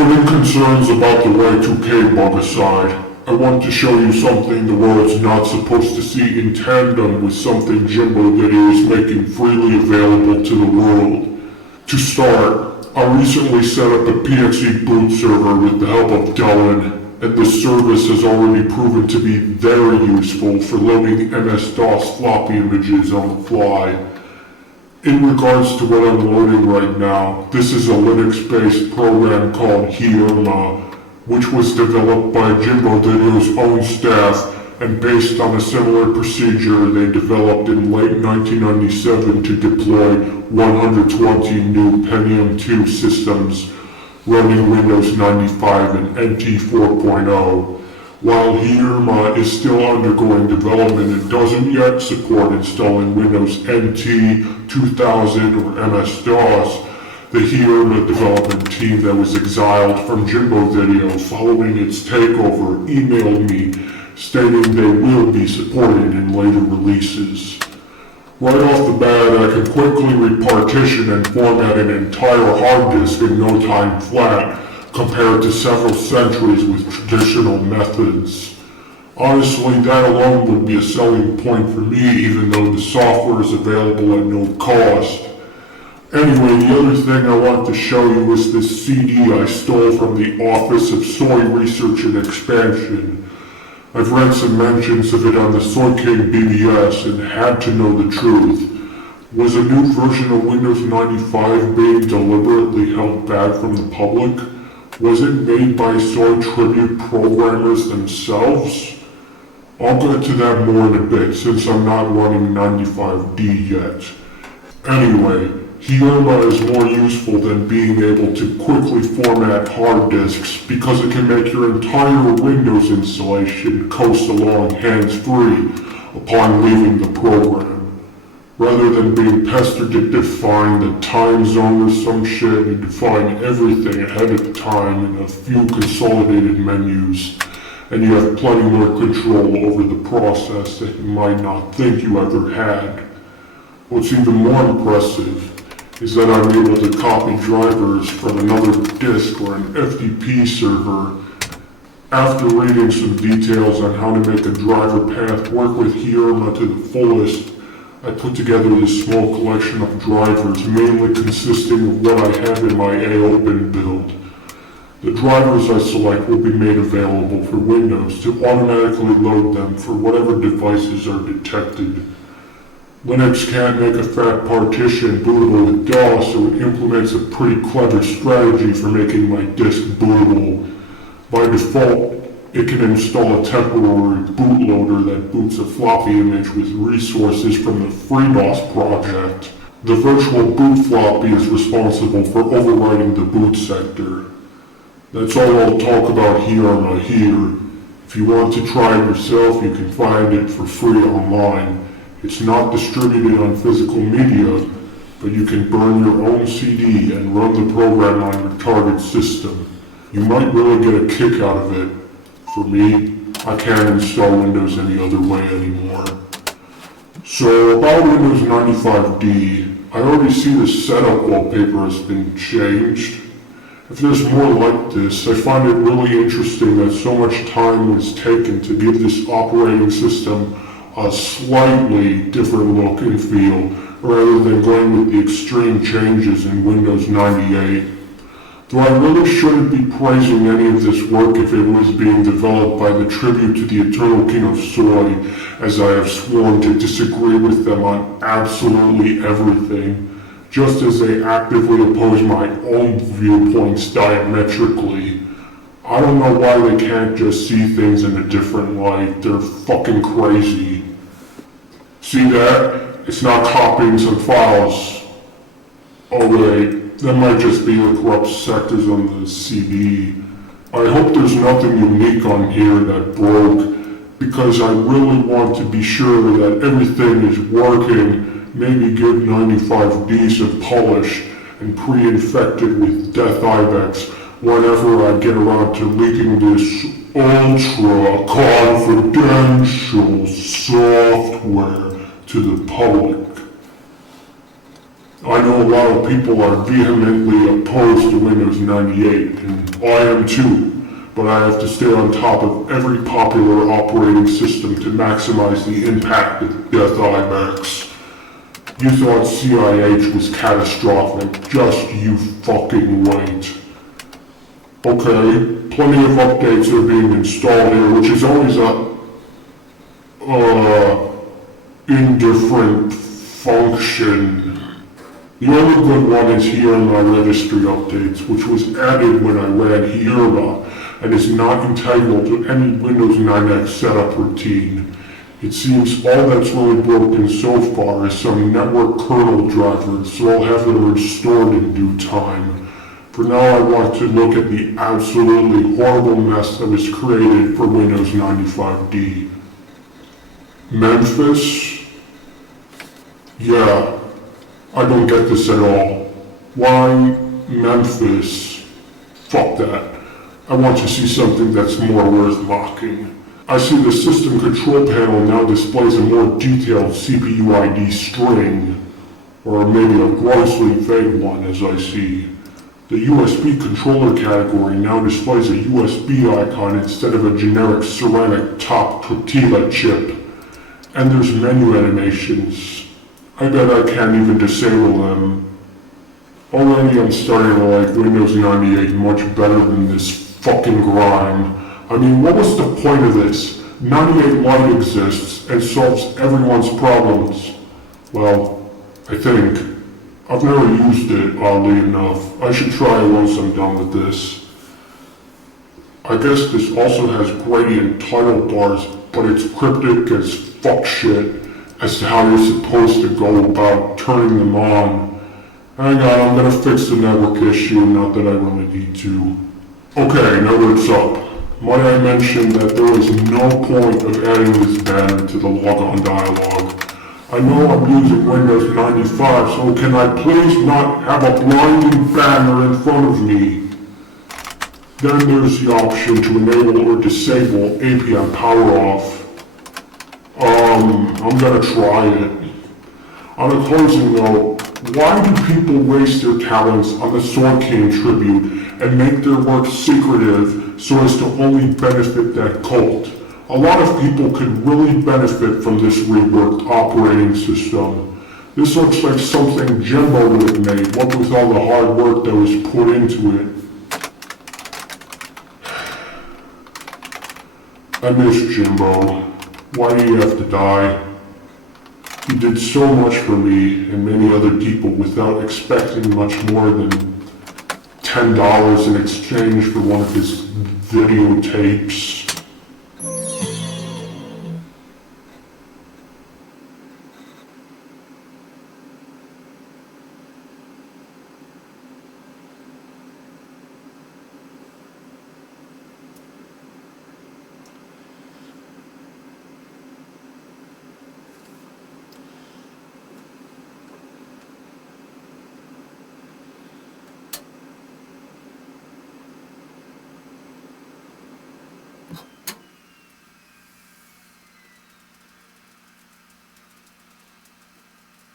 Putting concerns about the Y2K bug aside, I want to show you something the world's not supposed to see in tandem with something Jimbo Video is making freely available to the world. To start, I recently set up a PXE boot server with the help of Dylan, and this service has already proven to be very useful for loading MS-DOS floppy images on the fly. In regards to what I'm loading right now, this is a Linux-based program called HIERMA, which was developed by Jimbo Video's own staff and based on a similar procedure they developed in late 1997 to deploy 120 new Pentium 2 systems running Windows 95 and NT 4.0. While HIERMA is still undergoing development and doesn't yet support installing Windows NT 2000 or MS-DOS, the HIERMA development team that was exiled from Jimbo Video following its takeover emailed me stating they will be supported in later releases. Right off the bat, I can quickly repartition and format an entire hard disk in no time flat, compared to several centuries with traditional methods. Honestly, that alone would be a selling point for me, even though the software is available at no cost. Anyway, the other thing I want to show you is this CD I stole from the Office of Soy Research and Expansion. I've read some mentions of it on the Soy King BBS and had to know the truth. Was a new version of Windows 95 being deliberately held back from the public? Was it made by Soy Tribute programmers themselves? I'll get to that more in a bit since I'm not running 95D yet. Anyway, HIERMA is more useful than being able to quickly format hard disks because it can make your entire Windows installation coast along hands-free upon leaving the program. Rather than being pestered to define the time zone or some shit, you define everything ahead of time in a few consolidated menus, and you have plenty more control over the process that you might not think you ever had. What's even more impressive is that I'm able to copy drivers from another disk or an FTP server. After reading some details on how to make a driver path work with HIERMA to the fullest, I put together this small collection of drivers, mainly consisting of what I have in my AOpen build. The drivers I select will be made available for Windows to automatically load them for whatever devices are detected. Linux can't make a fat partition bootable with DOS, so it implements a pretty clever strategy for making my disk bootable. By default, it can install a temporary bootloader that boots a floppy image with resources from the FreeBOS project. The virtual boot floppy is responsible for overriding the boot sector. That's all I'll talk about HIERMA here. If you want to try it yourself, you can find it for free online. It's not distributed on physical media, but you can burn your own CD and run the program on your target system. You might really get a kick out of it. For me, I can't install Windows any other way anymore. So about Windows 95D, I already see the setup wallpaper has been changed. If there's more like this, I find it really interesting that so much time was taken to give this operating system a slightly different look and feel, rather than going with the extreme changes in Windows 98. Though I really shouldn't be praising any of this work if it was being developed by the tribute to the Eternal King of Soy, as I have sworn to disagree with them on absolutely everything, just as they actively oppose my own viewpoints diametrically. I don't know why they can't just see things in a different light. They're fucking crazy. See that? It's not copying some files. Oh wait, that might just be the corrupt sectors on the CD. I hope there's nothing unique on here that broke, because I really want to be sure that everything is working. Maybe give 95D some polish and pre-infected with Death Ibex whenever I get around to leaking this ultra confidential software to the public. I know a lot of people are vehemently opposed to Windows 98, and I am too, but I have to stay on top of every popular operating system to maximize the impact of Death IMAX. You thought CIH was catastrophic, just you fucking wait. Okay, plenty of updates are being installed here, which is always a indifferent function. The only good one is HIERMA registry updates, which was added when I ran HIERMA and is not entitled to any Windows 9X setup routine. It seems all that's really broken so far is some network kernel drivers, so I'll have them restored in due time. For now, I want to look at the absolutely horrible mess that was created for Windows 95D. Memphis? Yeah, I don't get this at all. Why Memphis? Fuck that. I want to see something that's more worth mocking. I see the system control panel now displays a more detailed CPU ID string, or maybe a grossly vague one as I see. The USB controller category now displays a USB icon instead of a generic ceramic top tortilla chip. And there's menu animations. I bet I can't even disable them. Already I'm starting to like Windows 98 much better than this fucking grime. I mean, what was the point of this? 98 Lite exists and solves everyone's problems. Well, I think. I've never used it, oddly enough. I should try it once I'm done with this. I guess this also has gradient title bars, but it's cryptic as fuck shit as to how you're supposed to go about turning them on. Hang on, I'm gonna fix the network issue, not that I really need to. Okay, now what's up? Might I mention that there is no point of adding this banner to the logon dialog. I know I'm using Windows 95, so can I please not have a blinding banner in front of me? Then there's the option to enable or disable APM power off. I'm gonna try it. On a closing note, why do people waste their talents on the Sword King tribute and make their work secretive so as to only benefit that cult? A lot of people could really benefit from this reworked operating system. This looks like something Jimbo would have made, what with all the hard work that was put into it. I miss Jimbo. Why do you have to die? He did so much for me and many other people without expecting much more than $10 in exchange for one of his videotapes.